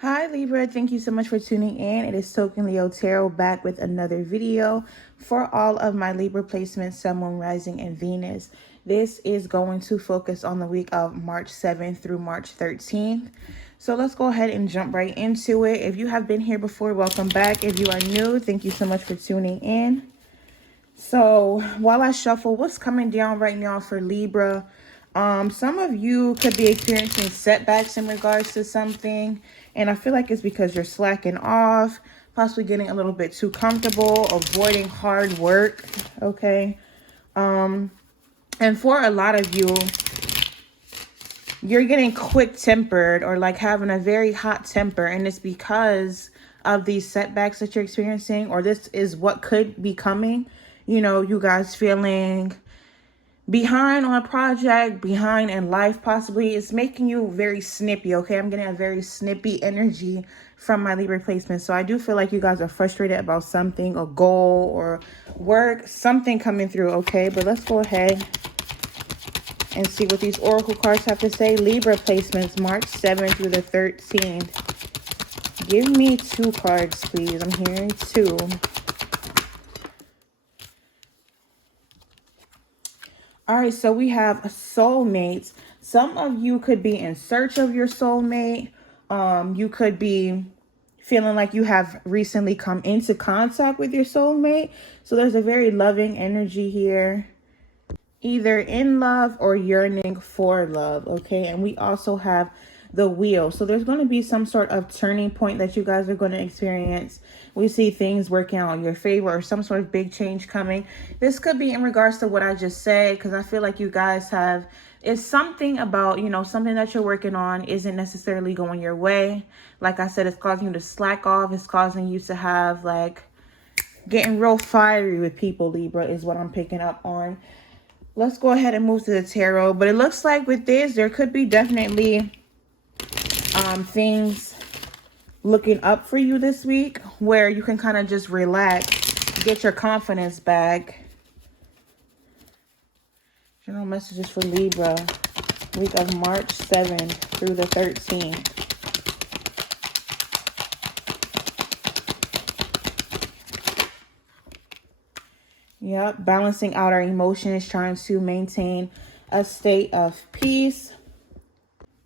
Hi Libra, thank you so much for tuning in. It is Token Leo Tarot back with another video for all of my Libra placements, Sun, Moon, Rising, and Venus. This is going to focus on the week of March 7th through March 13th. So let's go ahead and jump right into it. If you have been here before, welcome back. If you are new, thank you so much for tuning in. So while I shuffle, what's coming down right now for Libra? Some of you could be experiencing setbacks in regards to something. And I feel like it's because you're slacking off, possibly getting a little bit too comfortable, avoiding hard work, okay? And for a lot of you, you're getting quick-tempered or like having a very hot temper. And it's because of these setbacks that you're experiencing, or this is what could be coming. You know, you guys feeling behind on a project, behind in life possibly. It's making you very snippy, okay? I'm getting a very snippy energy from my Libra placement. So I do feel like you guys are frustrated about something, a goal or work, something coming through, okay? But let's go ahead and see what these oracle cards have to say. Libra placements, March 7th through the 13th. Give me 2 cards, please. I'm hearing 2. All right, so we have soulmates. Some of you could be in search of your soulmate. You could be feeling like you have recently come into contact with your soulmate. So there's a very loving energy here, either in love or yearning for love, okay? And we also have the wheel. So there's going to be some sort of turning point that you guys are going to experience. We see things working out in your favor or some sort of big change coming. This could be in regards to what I just said, because I feel like you guys have, it's something about, you know, something that you're working on isn't necessarily going your way. Like I said, it's causing you to slack off. It's causing you to have like getting real fiery with people, Libra, is what I'm picking up on. Let's go ahead and move to the tarot. But it looks like with this, there could be definitely things looking up for you this week where you can kind of just relax, get your confidence back. General messages for Libra, week of March 7th through the 13th. Yep, balancing out our emotions, trying to maintain a state of peace.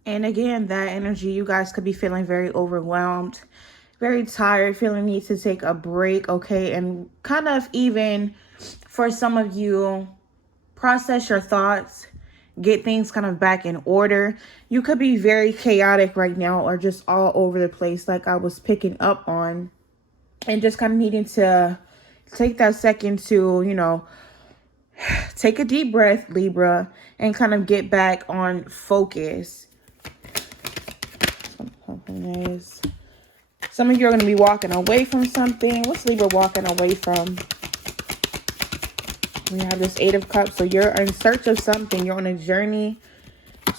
And again, that energy, you guys could be feeling very overwhelmed, very tired, feeling need to take a break, okay? And kind of even for some of you, process your thoughts, get things kind of back in order. You could be very chaotic right now or just all over the place like I was picking up on. And just kind of needing to take that second to, you know, take a deep breath, Libra, and kind of get back on focus. Some of you are going to be walking away from something. What's Libra walking away from? We have this 8 of Cups. So you're in search of something. You're on a journey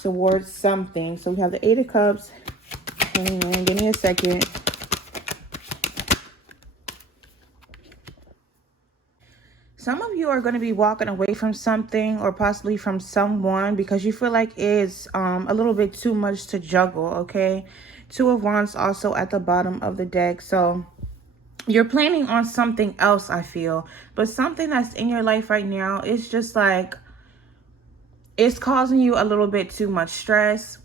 towards something. So we have the 8 of Cups. Hang on, give me a second. Some of you are going to be walking away from something or possibly from someone because you feel like it's a little bit too much to juggle, okay? 2 of Wands also at the bottom of the deck. So you're planning on something else, I feel. But something that's in your life right now is just like, it's causing you a little bit too much stress.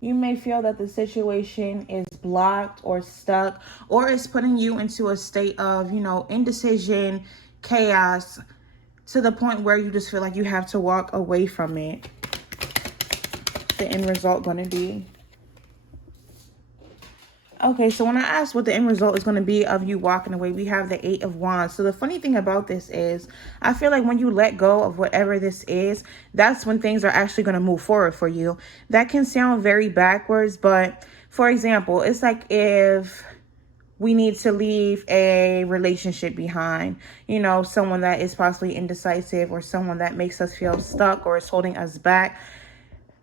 You may feel that the situation is blocked or stuck, or it's putting you into a state of, you know, indecision, chaos, to the point where you just feel like you have to walk away from it. The end result going to be. Okay, so when I asked what the end result is going to be of you walking away, we have the 8 of Wands. So the funny thing about this is, I feel like when you let go of whatever this is, that's when things are actually going to move forward for you. That can sound very backwards, but for example, it's like if we need to leave a relationship behind, you know, someone that is possibly indecisive or someone that makes us feel stuck or is holding us back.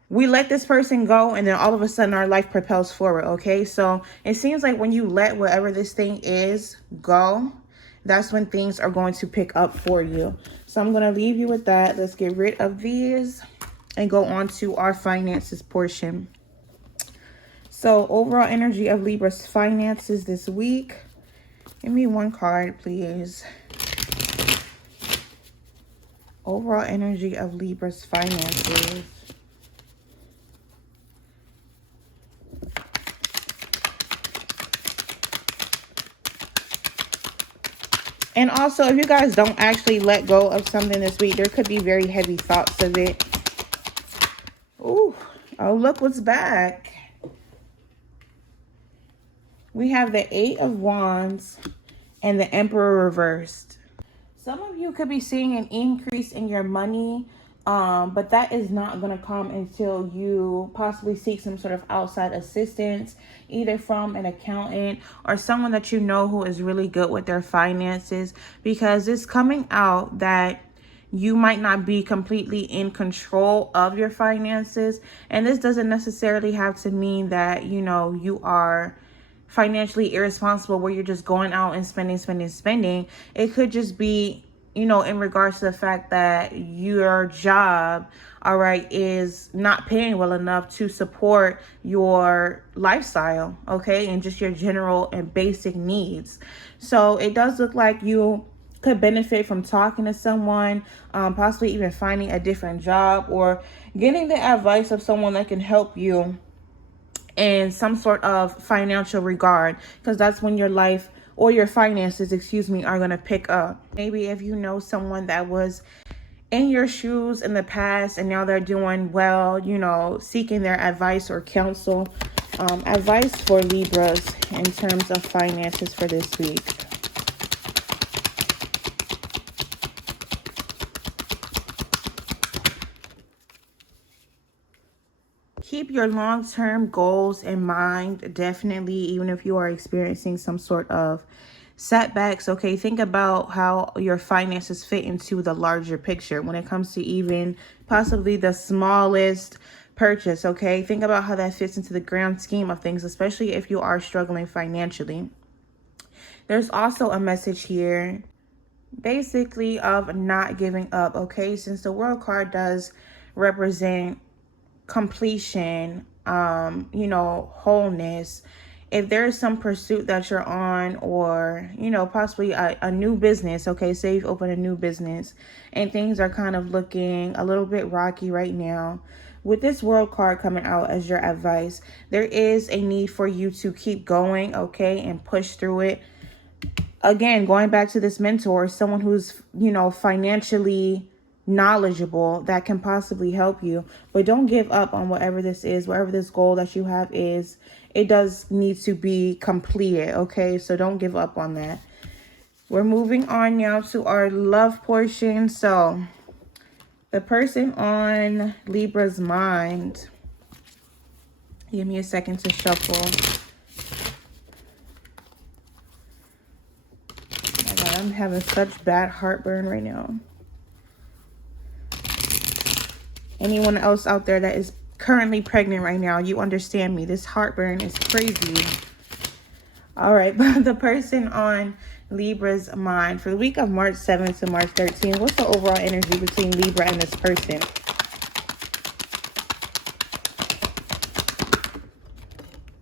We let this person go and then all of a sudden our life propels forward, okay? So it seems like when you let whatever this thing is go, that's when things are going to pick up for you. So I'm going to leave you with that. Let's get rid of these and go on to our finances portion. So overall energy of Libra's finances this week. Give me one card, please. Overall energy of Libra's finances. And also, if you guys don't actually let go of something this week, there could be very heavy thoughts of it. Ooh, oh, look what's back. We have the 8 of Wands and the Emperor reversed. Some of you could be seeing an increase in your money, but that is not going to come until you possibly seek some sort of outside assistance, either from an accountant or someone that you know who is really good with their finances, because it's coming out that you might not be completely in control of your finances. And this doesn't necessarily have to mean that, you know, you are financially irresponsible where you're just going out and spending. It could just be, you know, in regards to the fact that your job, all right, is not paying well enough to support your lifestyle, okay, and just your general and basic needs. So it does look like you could benefit from talking to someone, possibly even finding a different job or getting the advice of someone that can help you in some sort of financial regard, because that's when your life or your finances, excuse me, are going to pick up. Maybe if you know someone that was in your shoes in the past and now they're doing well, you know, seeking their advice or counsel. Advice for Libras in terms of finances for this week. Keep your long-term goals in mind, definitely, even if you are experiencing some sort of setbacks. Okay, think about how your finances fit into the larger picture when it comes to even possibly the smallest purchase. Okay, think about how that fits into the grand scheme of things, especially if you are struggling financially. There's also a message here basically of not giving up. Okay, since the World card does represent completion, you know, wholeness. If there's some pursuit that you're on, or, you know, possibly a new business, okay, say you've opened a new business and things are kind of looking a little bit rocky right now, with this World card coming out as your advice, there is a need for you to keep going, okay, and push through it. Again, going back to this mentor, someone who's, you know, financially knowledgeable that can possibly help you, but don't give up on whatever this is, whatever this goal that you have is. It does need to be completed, okay? So don't give up on that. We're moving on now to our love portion. So the person on Libra's mind, give me a second to shuffle. Oh my God, I'm having such bad heartburn right now. Anyone else out there that is currently pregnant right now, you understand me. This heartburn is crazy. All right, but the person on Libra's mind for the week of March 7th to March 13th, what's the overall energy between Libra and this person?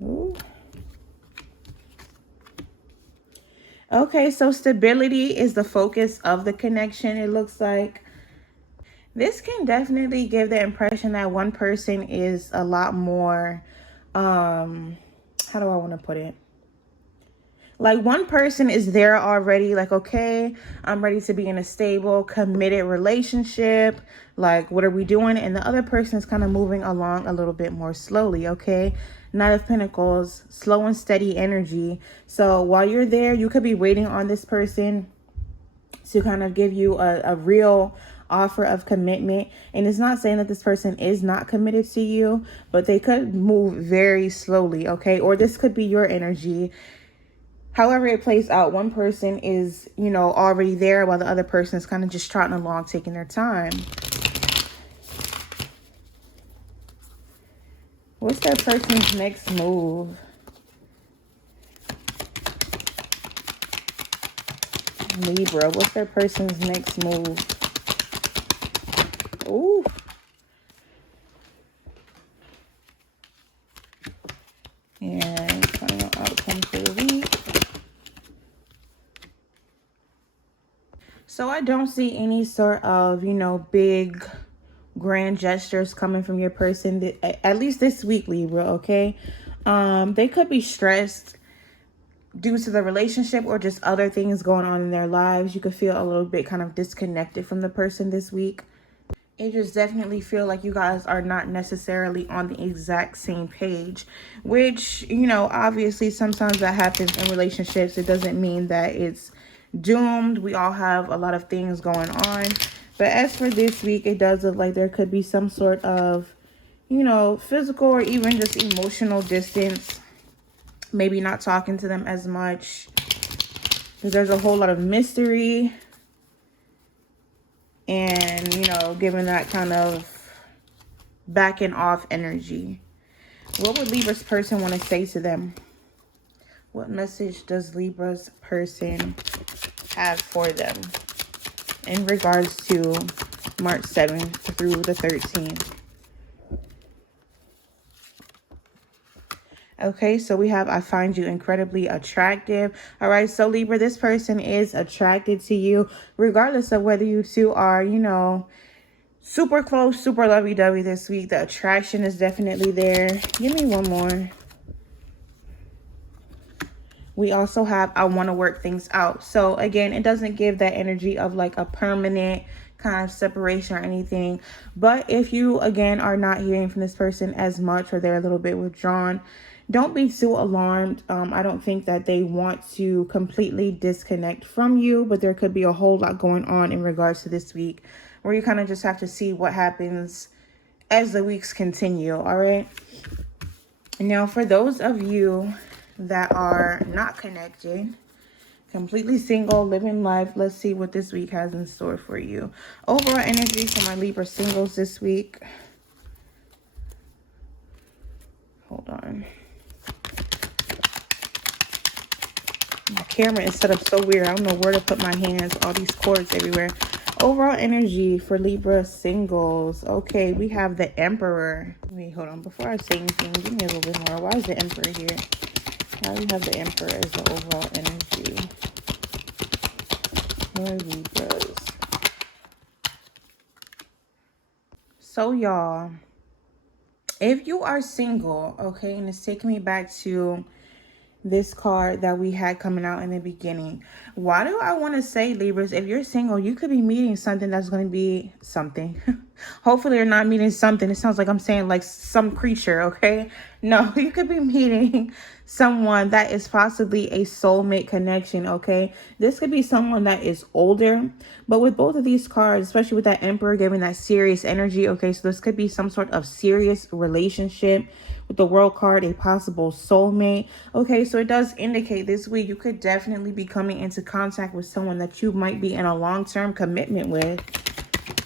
Ooh. Okay, so stability is the focus of the connection, it looks like. This can definitely give the impression that one person is a lot more, how do I want to put it? Like one person is there already, like, okay, I'm ready to be in a stable, committed relationship. Like, what are we doing? And the other person is kind of moving along a little bit more slowly, okay? Knight of Pentacles, slow and steady energy. So while you're there, you could be waiting on this person to kind of give you a real offer of commitment. And it's not saying that this person is not committed to you, but they could move very slowly, okay? Or this could be your energy. However it plays out, one person is, you know, already there while the other person is kind of just trotting along, taking their time. What's that person's next move? Libra, what's their person's next move? Ooh. And final outcome for the week. So I don't see any sort of, you know, big grand gestures coming from your person, at least this week, Libra, okay? They could be stressed due to the relationship or just other things going on in their lives. You could feel a little bit kind of disconnected from the person this week. It just definitely feel like you guys are not necessarily on the exact same page, which, you know, obviously sometimes that happens in relationships. It doesn't mean that it's doomed. We all have a lot of things going on. But as for this week, it does look like there could be some sort of, you know, physical or even just emotional distance. Maybe not talking to them as much, because there's a whole lot of mystery. And, you know, giving that kind of backing off energy. What would Libra's person want to say to them? What message does Libra's person have for them in regards to March 7th through the 13th? Okay, so we have, I find you incredibly attractive. All right, so Libra, this person is attracted to you, regardless of whether you two are, you know, super close, super lovey-dovey this week. The attraction is definitely there. Give me one more. We also have, I want to work things out. So again, it doesn't give that energy of like a permanent kind of separation or anything. But if you, again, are not hearing from this person as much, or they're a little bit withdrawn, don't be too alarmed. I don't think that they want to completely disconnect from you, but there could be a whole lot going on in regards to this week, where you kind of just have to see what happens as the weeks continue. All right. Now, for those of you that are not connected, completely single, living life, let's see what this week has in store for you. Overall energy for my Libra singles this week. Hold on. My camera is set up so weird. I don't know where to put my hands. All these cords everywhere. Overall energy for Libra singles. Okay, we have the Emperor. Wait, hold on. Before I say anything, give me a little bit more. Why is the Emperor here? Why do we have the Emperor as the overall energy for Libras? So, y'all, if you are single, okay, and it's taking me back to this card that we had coming out in the beginning. Why do I want to say, Libras, if you're single, you could be meeting something that's going to be something. Hopefully you're not meeting something. It sounds like I'm saying like some creature, okay? No, you could be meeting someone that is possibly a soulmate connection, okay? This could be someone that is older, but with both of these cards, especially with that Emperor giving that serious energy, okay? So this could be some sort of serious relationship. With the World card, a possible soulmate. Okay, so it does indicate this week you could definitely be coming into contact with someone that you might be in a long-term commitment with.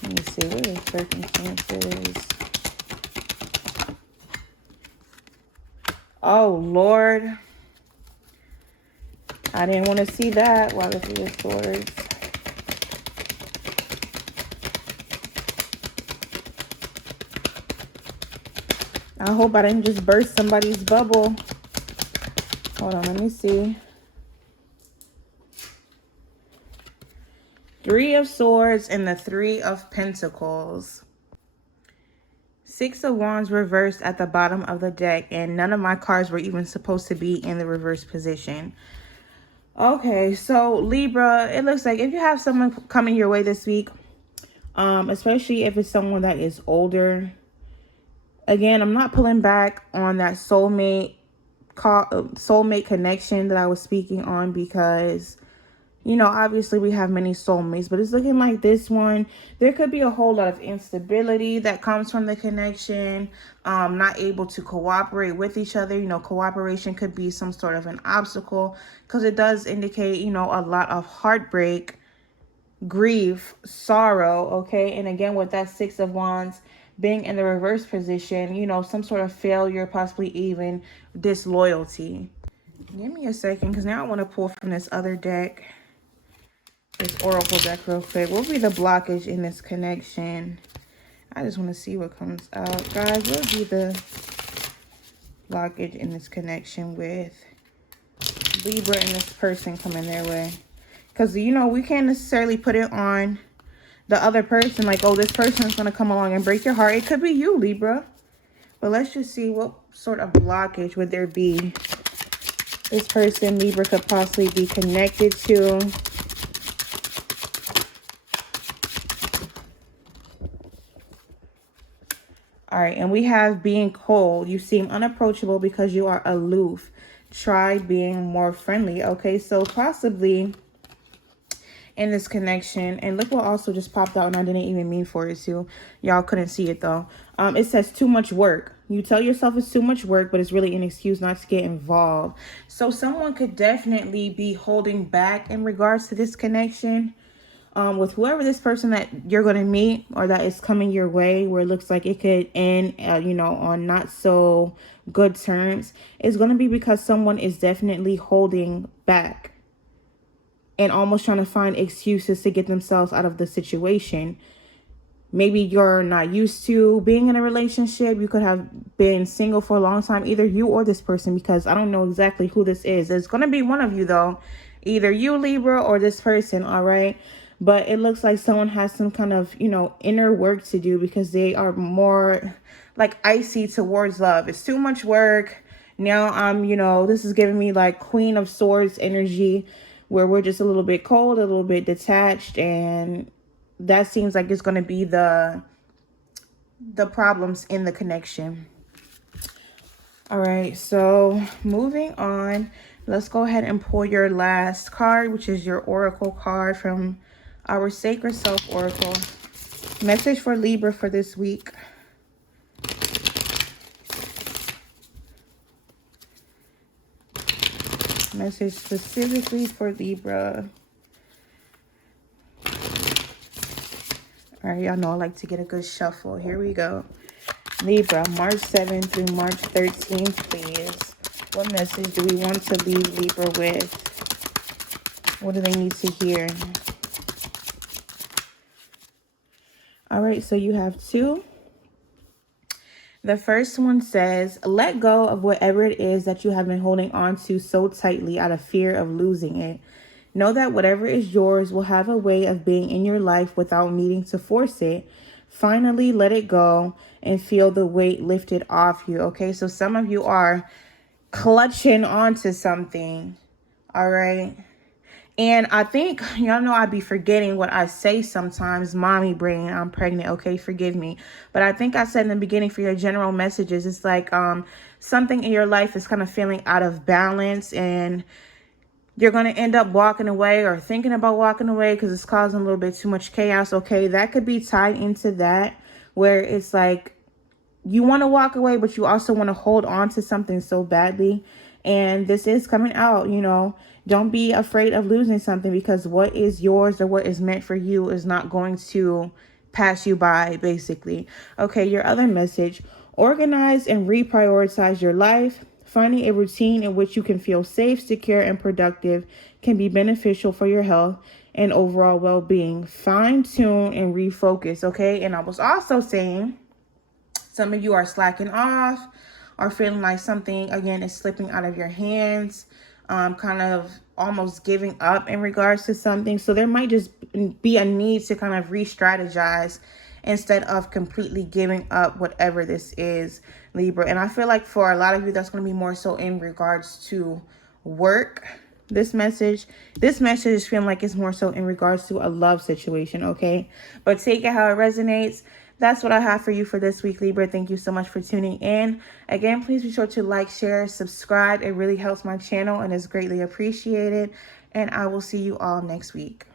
Let me see, what are the circumstances? Oh, Lord. I didn't want to see that. Why the Three of Swords? I hope I didn't just burst somebody's bubble. Hold on, let me see. Three of Swords and the Three of Pentacles. Six of Wands reversed at the bottom of the deck, and none of my cards were even supposed to be in the reverse position. Okay, so Libra, it looks like if you have someone coming your way this week, especially if it's someone that is older. Again, I'm not pulling back on that soulmate connection that I was speaking on, because, you know, obviously we have many soulmates, but it's looking like this one, there could be a whole lot of instability that comes from the connection, not able to cooperate with each other. You know, cooperation could be some sort of an obstacle, because it does indicate, you know, a lot of heartbreak, grief, sorrow, okay? And again, with that Six of Wands being in the reverse position, you know, some sort of failure, possibly even disloyalty. Give me a second, because now I want to pull from this other deck, this Oracle deck real quick. What will be the blockage in this connection? I just want to see what comes out. Guys, what would be the blockage in this connection with Libra and this person coming their way. Because, you know, we can't necessarily put it on the other person. Like, oh, this person is going to come along and break your heart. It could be you, Libra. But let's just see what sort of blockage would there be this person, Libra, could possibly be connected to. All right, and we have being cold. You seem unapproachable because you are aloof. Try being more friendly. Okay, so possibly in this connection, and look what also just popped out, and I didn't even mean for it to. Y'all couldn't see it though. It says too much work. You tell yourself it's too much work, but it's really an excuse not to get involved. So someone could definitely be holding back in regards to this connection. With whoever this person that you're going to meet or that is coming your way, where it looks like it could end, you know, on not so good terms, is going to be because someone is definitely holding back and almost trying to find excuses to get themselves out of the situation. Maybe you're not used to being in a relationship. You could have been single for a long time, either you or this person, because I don't know exactly who this is. It's going to be one of you though, either you, Libra, or this person. All right. But it looks like someone has some kind of, you know, inner work to do because they are more like icy towards love. It's too much work. Now you know, this is giving me like Queen of Swords energy, where we're just a little bit cold, a little bit detached. And that seems like it's going to be the problems in the connection. All right, so moving on, let's go ahead and pull your last card, which is your Oracle card from our Sacred Self Oracle. Message for Libra for this week. Message specifically for Libra. All right, y'all know I like to get a good shuffle. Here we go. Libra, March 7th through March 13th, please. What message do we want to leave Libra with? What do they need to hear? All right, so you have two. The first one says, let go of whatever it is that you have been holding on to so tightly out of fear of losing it. Know that whatever is yours will have a way of being in your life without needing to force it. Finally, let it go and feel the weight lifted off you. Okay, so some of you are clutching onto something. All right. And I think, y'all know I be forgetting what I say sometimes. Mommy brain, I'm pregnant. Okay, forgive me. But I think I said in the beginning for your general messages, it's like something in your life is kind of feeling out of balance. And you're going to end up walking away or thinking about walking away because it's causing a little bit too much chaos. Okay, that could be tied into that, where it's like you want to walk away, but you also want to hold on to something so badly. And this is coming out, you know. Don't be afraid of losing something, because what is yours or what is meant for you is not going to pass you by, basically. Okay, your other message: organize and reprioritize your life. Finding a routine in which you can feel safe, secure, and productive can be beneficial for your health and overall well-being. Fine-tune and refocus, okay? And I was also saying, some of you are slacking off or feeling like something, again, is slipping out of your hands, kind of almost giving up in regards to something. So there might just be a need to kind of re-strategize instead of completely giving up whatever this is, Libra. And I feel like for a lot of you, that's going to be more so in regards to work. This message is feeling like it's more so in regards to a love situation, okay? But take it how it resonates. That's what I have for you for this week, Libra. Thank you so much for tuning in. Again, please be sure to like, share, subscribe. It really helps my channel and is greatly appreciated. And I will see you all next week.